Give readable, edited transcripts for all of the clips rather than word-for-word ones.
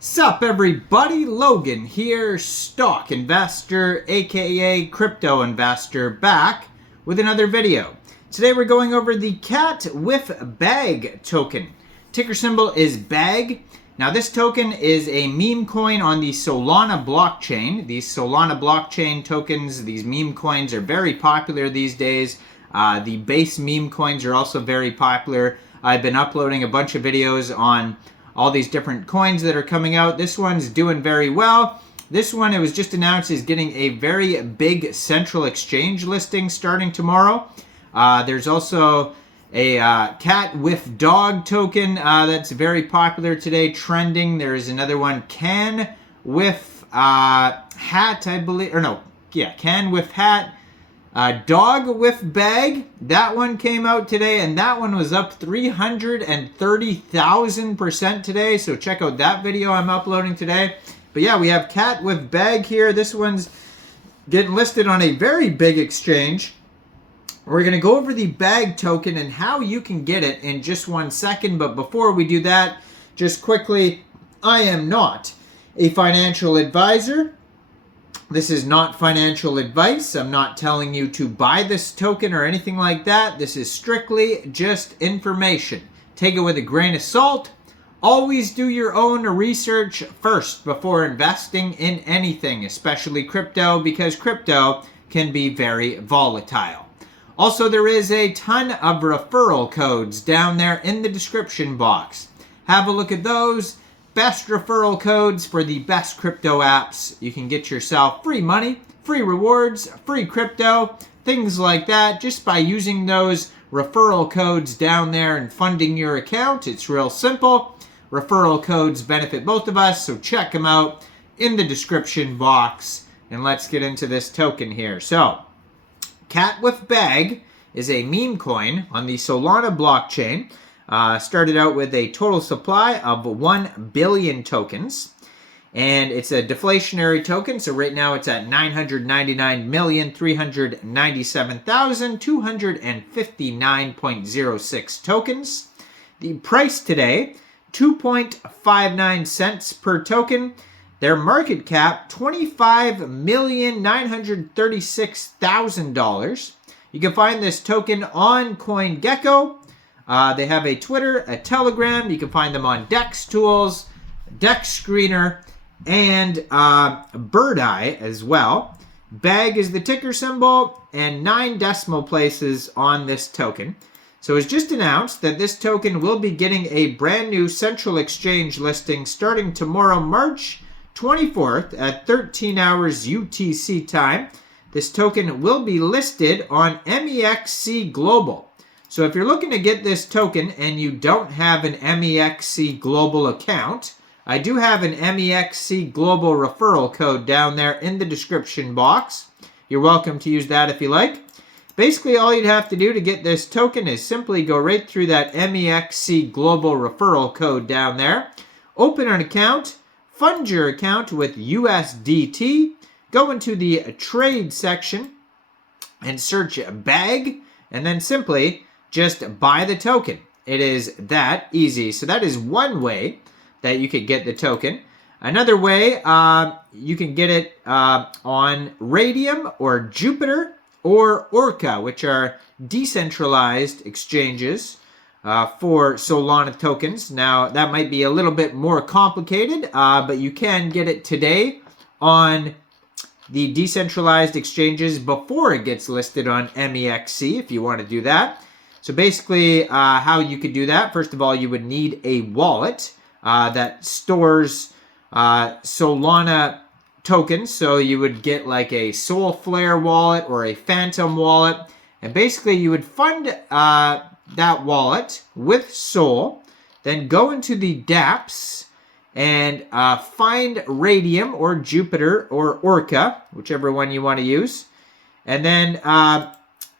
Sup everybody, Logan here, stock investor aka crypto investor, back with another video. Today we're going over the CatWifBag token. Ticker symbol is BAG. Now this token is a meme coin on the Solana blockchain. These Solana blockchain tokens, these meme coins are very popular these days. The base meme coins are also very popular. I've been uploading a bunch of videos on all these different coins that are coming out. This one's doing very well. This one, it was just announced, is getting a very big central exchange listing starting tomorrow. There's also a CatWifDog token that's very popular today, trending. There's another one, CanWif Hat, I believe, or no, yeah, CanWif Hat. CatWifBag, that one came out today, and that one was up 330,000% today, so check out that video I'm uploading today. But yeah, we have CatWifBag here. This one's getting listed on a very big exchange. We're going to go over the BAG token and how you can get it in just 1 second, but before we do that, just quickly, I am not a financial advisor. This is not financial advice. I'm not telling you to buy this token or anything like that. This is strictly just information. Take it with a grain of salt. Always do your own research first before investing in anything, especially crypto, because crypto can be very volatile. Also, there is a ton of referral codes down there in the description box. Have a look at those. Best referral codes for the best crypto apps. You can get yourself free money, free rewards, free crypto, things like that, just by using those referral codes down there and funding your account. It's real simple. Referral codes benefit both of us, so check them out in the description box. And let's get into this token here. So, CatWifBag is a meme coin on the Solana blockchain. Started out with a total supply of 1 billion tokens, and it's a deflationary token, so right now it's at 999,397,259.06 tokens. The price today, 2.59 cents per token. Their market cap, $25,936,000. You can find this token on CoinGecko. They have a Twitter, a Telegram. You can find them on Dex Tools, Dex Screener, and BIRDEYE as well. BAG is the ticker symbol, and 9 decimal places on this token. So it's just announced that this token will be getting a brand new central exchange listing starting tomorrow, March 24th at 13 hours UTC time. This token will be listed on MEXC Global. So if you're looking to get this token and you don't have an MEXC Global account, I do have an MEXC Global referral code down there in the description box. You're welcome to use that if you like. Basically, all you'd have to do to get this token is simply go right through that MEXC Global referral code down there, open an account, fund your account with USDT, go into the trade section and search BAG, and then simply just buy the token. It is that easy. So that is one way that you could get the token. Another way, you can get it on RAYDIUM or Jupiter or ORCA, which are decentralized exchanges for Solana tokens. Now, that might be a little bit more complicated, but you can get it today on the decentralized exchanges before it gets listed on MEXC if you want to do that. So basically, how you could do that, first of all, you would need a wallet that stores Solana tokens. So you would get like a Solflare wallet or a Phantom wallet. And basically, you would fund that wallet with Sol, then go into the dApps and find RAYDIUM or Jupiter or ORCA, whichever one you want to use. And then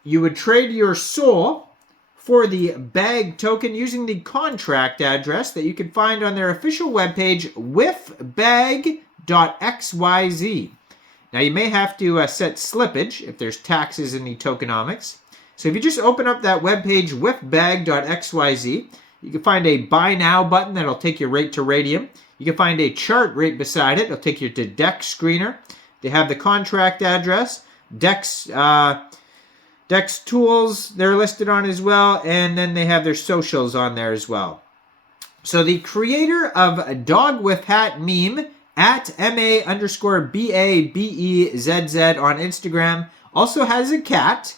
you would trade your Sol for the BAG token using the contract address that you can find on their official webpage, wifbag.xyz. Now, you may have to set slippage if there's taxes in the tokenomics. So if you just open up that webpage, wifbag.xyz, You can find a buy now button that'll take you right to Raydium. You can find a chart right beside it. It'll take you to DEX Screener. They have the contract address, DEX tools they're listed on as well, and then they have their socials on there as well. So the creator of Dog with Hat meme at MA_BABEZZ on Instagram also has a cat.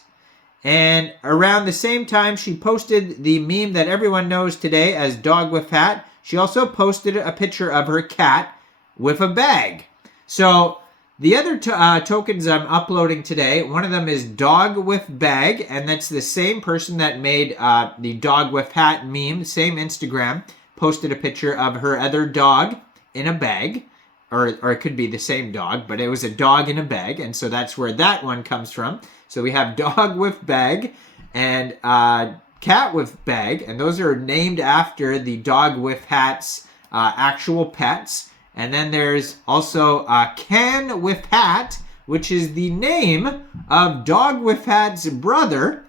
And around the same time she posted the meme that everyone knows today as Dog with Hat, she also posted a picture of her cat with a bag. So the other tokens I'm uploading today, one of them is Dog with Bag, and that's the same person that made the Dog with Hat meme, same Instagram, posted a picture of her other dog in a bag, or it could be the same dog, but it was a dog in a bag, and so that's where that one comes from. So we have Dog with Bag and Cat with Bag, and those are named after the Dog with Hat's actual pets. And then there's also Can with Hat, which is the name of Dog with Hat's brother.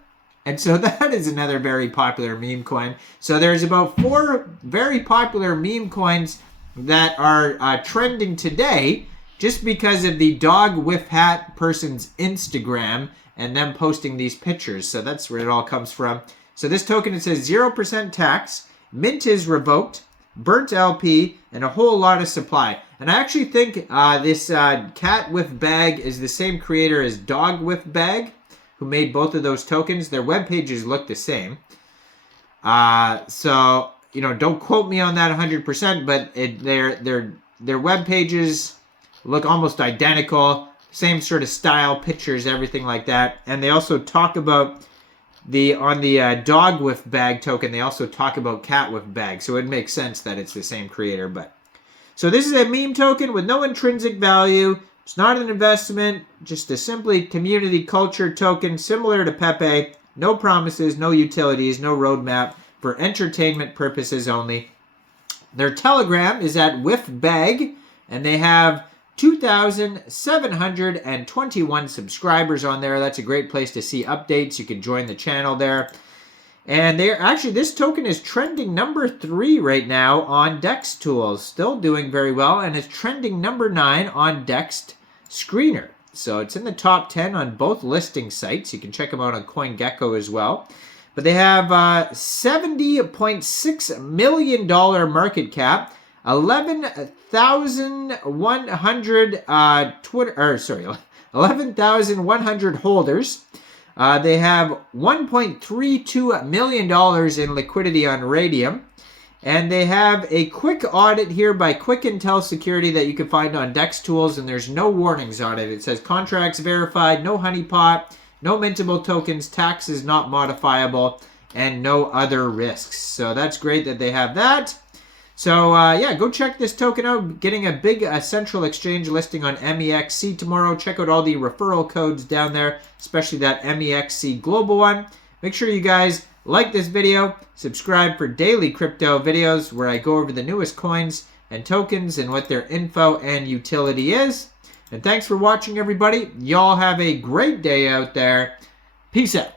And so that is another very popular meme coin. So there's about 4 very popular meme coins that are trending today just because of the Dog with Hat person's Instagram and them posting these pictures. So that's where it all comes from. So this token, it says 0% tax, mint is revoked, burnt LP, and a whole lot of supply. And I actually think this Cat with Bag is the same creator as Dog with Bag, who made both of those tokens. Their web pages look the same. So, you know, don't quote me on that 100%, but their web pages look almost identical. Same sort of style, pictures, everything like that. And they also talk about on the Dog with Bag token, they also talk about Cat with Bag. So it makes sense that it's the same creator. But so this is a meme token with no intrinsic value. It's not an investment, just a simply community culture token similar to Pepe. No promises, no utilities, no roadmap, for entertainment purposes only. Their Telegram is at WIFBag, and they have 2,721 subscribers on there. That's a great place to see updates. You can join the channel there. And they're actually, this token is trending number 3 right now on DEX Tools. Still doing very well, and it's trending number 9 on DEX Screener. So it's in the top 10 on both listing sites. You can check them out on CoinGecko as well. But they have $70.6 million market cap, 11,100 holders. They have $1.32 million in liquidity on Raydium. And they have a quick audit here by Quick Intel Security that you can find on DEX Tools, and there's no warnings on it. It says contracts verified, no honeypot, no mintable tokens, tax is not modifiable, and no other risks. So that's great that they have that. So yeah, go check this token out. Getting a big central exchange listing on MEXC tomorrow. Check out all the referral codes down there, especially that MEXC global one. Make sure you guys like this video, subscribe for daily crypto videos where I go over the newest coins and tokens and what their info and utility is. And thanks for watching, everybody. Y'all have a great day out there. Peace out.